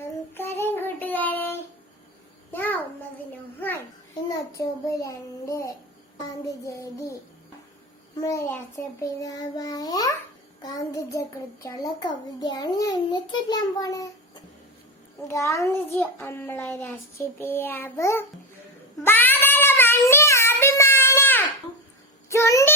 നമസ്കാരം കൂട്ടുകാരെ, ഞാൻ ഉമ്മദ് നോഹാൻ. ഇന്ന് ഒക്ടോബർ 2 ഗാന്ധിജയന്തി. നമ്മുടെ രാഷ്ട്രപിതാവായ ഗാന്ധിജിയെ കുറിച്ചുള്ള കവിതയാണ് ഞാൻ ഇന്ന് ചൊല്ലാൻ പോണേ. ഗാന്ധിജി നമ്മളെ രാഷ്ട്രപിതാവ്, ഭാരത മണ്ണിൽ അഭിമാനം, ചുണ്ടി